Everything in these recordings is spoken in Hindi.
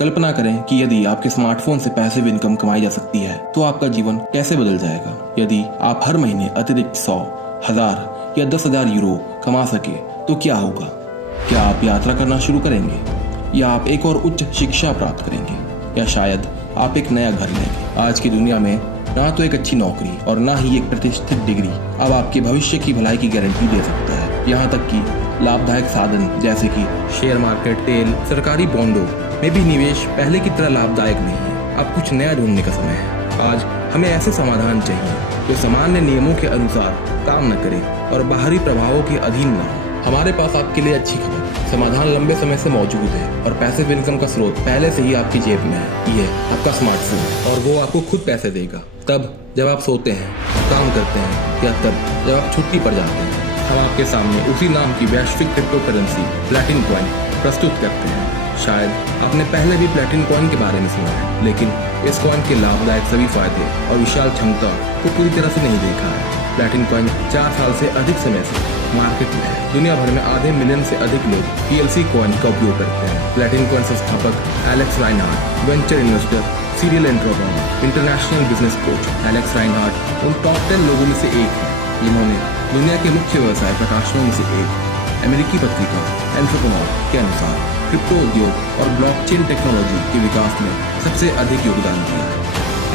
कल्पना करें कि यदि आपके स्मार्टफोन से पैसिव इनकम कमाई जा सकती है तो आपका जीवन कैसे बदल जाएगा। यदि आप हर महीने अतिरिक्त 100, 1000 या 10,000 यूरो कमा सके तो क्या होगा? क्या आप यात्रा करना शुरू करेंगे, या आप एक और उच्च शिक्षा प्राप्त करेंगे, या शायद आप एक नया घर लेंगे। आज की दुनिया में ना तो एक अच्छी नौकरी और ना ही एक प्रतिष्ठित डिग्री अब आपके भविष्य की भलाई की गारंटी दे सकता है। यहाँ तक कि लाभदायक साधन जैसे कि शेयर मार्केट, तेल, सरकारी बॉन्डों में भी निवेश पहले की तरह लाभदायक नहीं है। अब कुछ नया ढूंढने का समय है। आज हमें ऐसे समाधान चाहिए जो सामान्य नियमों के अनुसार काम न करे और बाहरी प्रभावों के अधीन न हो। हमारे पास आपके लिए अच्छी खबर, समाधान लंबे समय से मौजूद है और पैसिव इनकम का स्रोत पहले से ही आपकी जेब में है। ये आपका स्मार्टफोन, और वो आपको खुद पैसे देगा तब जब आप सोते हैं, काम करते हैं, या तब जब आप छुट्टी पर जाते हैं। हम आपके सामने उसी नाम की वैश्विक क्रिप्टो करेंसी प्लैटिन कॉइन प्रस्तुत करते हैं। शायद आपने पहले भी प्लैटिन कॉइन के बारे में सुना है, लेकिन इस कॉइन के लाभदायक सभी फायदे और विशाल क्षमता को पूरी तरह से नहीं देखा है। प्लैटिन कॉइन 4 साल से अधिक समय से मार्केट में है। दुनिया भर में आधे मिलियन से अधिक लोग PLC कॉइन का उपयोग करते हैं। प्लैटिन कॉइन संस्थापक Alex Reinhardt, venture investor, serial entrepreneur, international business coach Alex Reinhardt उन टॉप 10 लोगों में से एक है जिन्होंने दुनिया के मुख्य व्यवसाय प्रकाशनों में से एक अमेरिकी पत्रिका एंटरप्रेन्योर के अनुसार क्रिप्टो उद्योग और ब्लॉकचेन टेक्नोलॉजी के विकास में सबसे अधिक योगदान दिया है।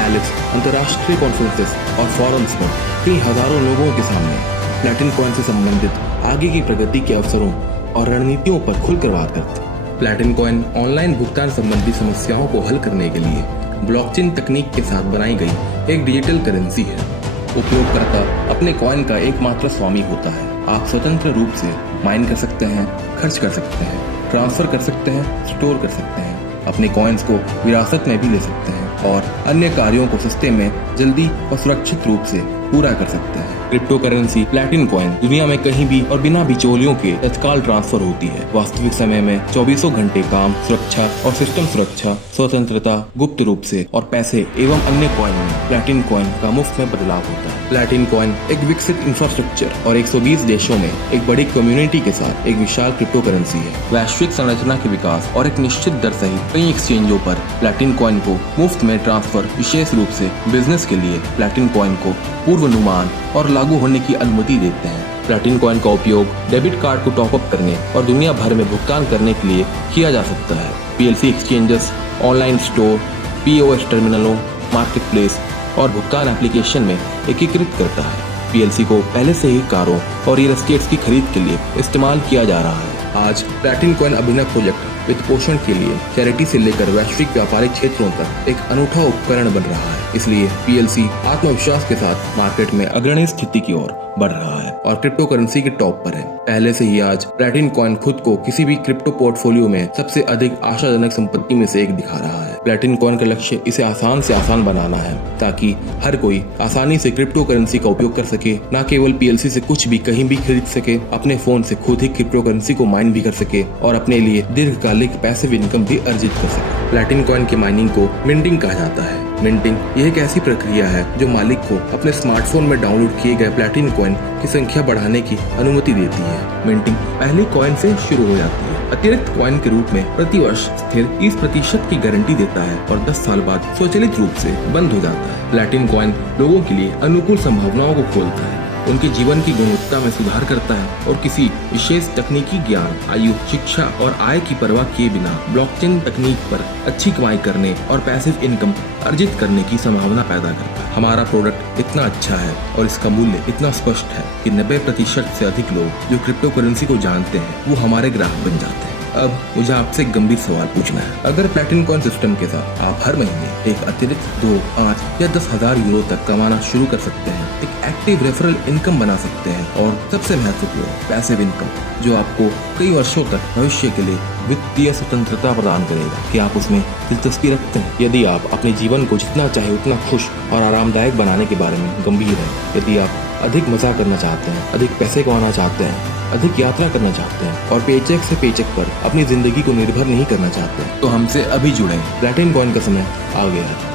एलेक्स अंतर्राष्ट्रीय कॉन्फ्रेंसेस और फोरम्स पर कई हजारों लोगों के सामने प्लैटिन कॉइन से संबंधित आगे की प्रगति के अवसरों और रणनीतियों पर खुलकर बात करते। प्लैटिन कॉइन ऑनलाइन भुगतान संबंधी समस्याओं को हल करने के लिए ब्लॉकचेन तकनीक के साथ बनाई गई एक डिजिटल करेंसी है। उपयोगकर्ता अपने कॉइन का एकमात्र स्वामी होता है। आप स्वतंत्र रूप से माइन कर सकते हैं, खर्च कर सकते हैं, ट्रांसफर कर सकते हैं, स्टोर कर सकते हैं, अपने कॉइन्स को विरासत में भी ले सकते हैं और अन्य कार्यों को सस्ते में, जल्दी और सुरक्षित रूप से पूरा कर सकते हैं। क्रिप्टो करेंसी प्लैटिन कॉइन दुनिया में कहीं भी और बिना बिचौलियों के तत्काल ट्रांसफर होती है। वास्तविक समय में 24 घंटे काम, सुरक्षा और सिस्टम सुरक्षा, स्वतंत्रता, गुप्त रूप से और पैसे एवं अन्य कॉइन में प्लैटिन कॉइन का मुफ्त में बदलाव होता है। प्लैटिन कॉइन एक विकसित इंफ्रास्ट्रक्चर और 120 देशों में एक बड़ी कम्युनिटी के साथ एक विशाल क्रिप्टो करेंसी है। वैश्विक संरचना के विकास और एक निश्चित दर सहित कई एक्सचेंजों पर प्लैटिन कॉइन को मुफ्त में ट्रांसफर विशेष रूप से बिजनेस के लिए प्लैटिन कॉइन को पूर्वानुमान और लागू होने की अनुमति देते हैं। प्लैटिन कॉइन का उपयोग डेबिट कार्ड को टॉपअप करने और दुनिया भर में भुगतान करने के लिए किया जा सकता है। PLC exchanges, online store, POS टर्मिनलों, मार्केट प्लेस और भुगतान एप्लीकेशन में एकीकृत करता है। PLC को पहले से ही कारों और रियल एस्टेट्स की खरीद के लिए इस्तेमाल किया जा रहा है। आज प्लैटिन कॉइन अभिनव प्रोजेक्ट वित्त पोषण के लिए चैरिटी से लेकर वैश्विक व्यापारिक क्षेत्रों तक एक अनूठा उपकरण बन रहा है। इसलिए PLC आत्मविश्वास के साथ मार्केट में अग्रणी स्थिति की ओर बढ़ रहा है और क्रिप्टो करेंसी के टॉप पर है। पहले से ही आज प्लैटिन कॉइन खुद को किसी भी क्रिप्टो पोर्टफोलियो में सबसे अधिक आशाजनक संपत्ति में से एक दिखा रहा है। प्लैटिन कॉइन का लक्ष्य इसे आसान से आसान बनाना है ताकि हर कोई आसानी से क्रिप्टो करेंसी का उपयोग कर सके, न केवल PLC से कुछ भी कहीं भी खरीद सके, अपने फोन से खुद ही क्रिप्टो करेंसी को माइन भी कर सके और अपने लिए दीर्घकालिक पैसिव इनकम भी अर्जित कर सके। प्लैटिन कॉइन की माइनिंग को मिंटिंग कहा जाता है। मिंटिंग यह एक ऐसी प्रक्रिया है जो मालिक को अपने स्मार्टफोन में डाउनलोड किए गए प्लैटिन कॉइन की संख्या बढ़ाने की अनुमति देती है। मिंटिंग पहली कॉइन से शुरू हो जाती है। अतिरिक्त कॉइन के रूप में प्रतिवर्ष स्थिर 30% की गारंटी देता है और 10 साल बाद स्वचालित रूप से बंद हो जाता है। प्लैटिन कॉइन लोगों के लिए अनुकूल संभावनाओं को खोलता है, उनके जीवन की गुणवत्ता में सुधार करता है और किसी विशेष तकनीकी ज्ञान, आयु, शिक्षा और आय की परवाह किए बिना ब्लॉकचेन तकनीक पर अच्छी कमाई करने और पैसिव इनकम अर्जित करने की संभावना पैदा करता है। हमारा प्रोडक्ट इतना अच्छा है और इसका मूल्य इतना स्पष्ट है कि 90% से अधिक लोग जो क्रिप्टो करेंसी को जानते हैं वो हमारे ग्राहक बन जाते हैं। अब मुझे आपसे एक गंभीर सवाल पूछना है। अगर प्लैटिन कॉइन सिस्टम के साथ आप हर महीने एक अतिरिक्त 2, 5 या 10,000 यूरो तक कमाना शुरू कर सकते हैं, एक एक्टिव रेफरल इनकम बना सकते हैं और सबसे महत्वपूर्ण पैसिव इनकम जो आपको कई वर्षों तक भविष्य के लिए वित्तीय स्वतंत्रता प्रदान करेगा, कि आप उसमें दिलचस्पी रखते हैं? यदि आप अपने जीवन को जितना चाहे उतना खुश और आरामदायक बनाने के बारे में गंभीर हैं, यदि आप अधिक मजा करना चाहते हैं, अधिक पैसे कमाना चाहते हैं, अधिक यात्रा करना चाहते हैं और पेचेक से पेचेक पर अपनी जिंदगी को निर्भर नहीं करना चाहते हैं, तो हमसे अभी जुड़ें। प्लैटिन कॉइन का समय आ गया है।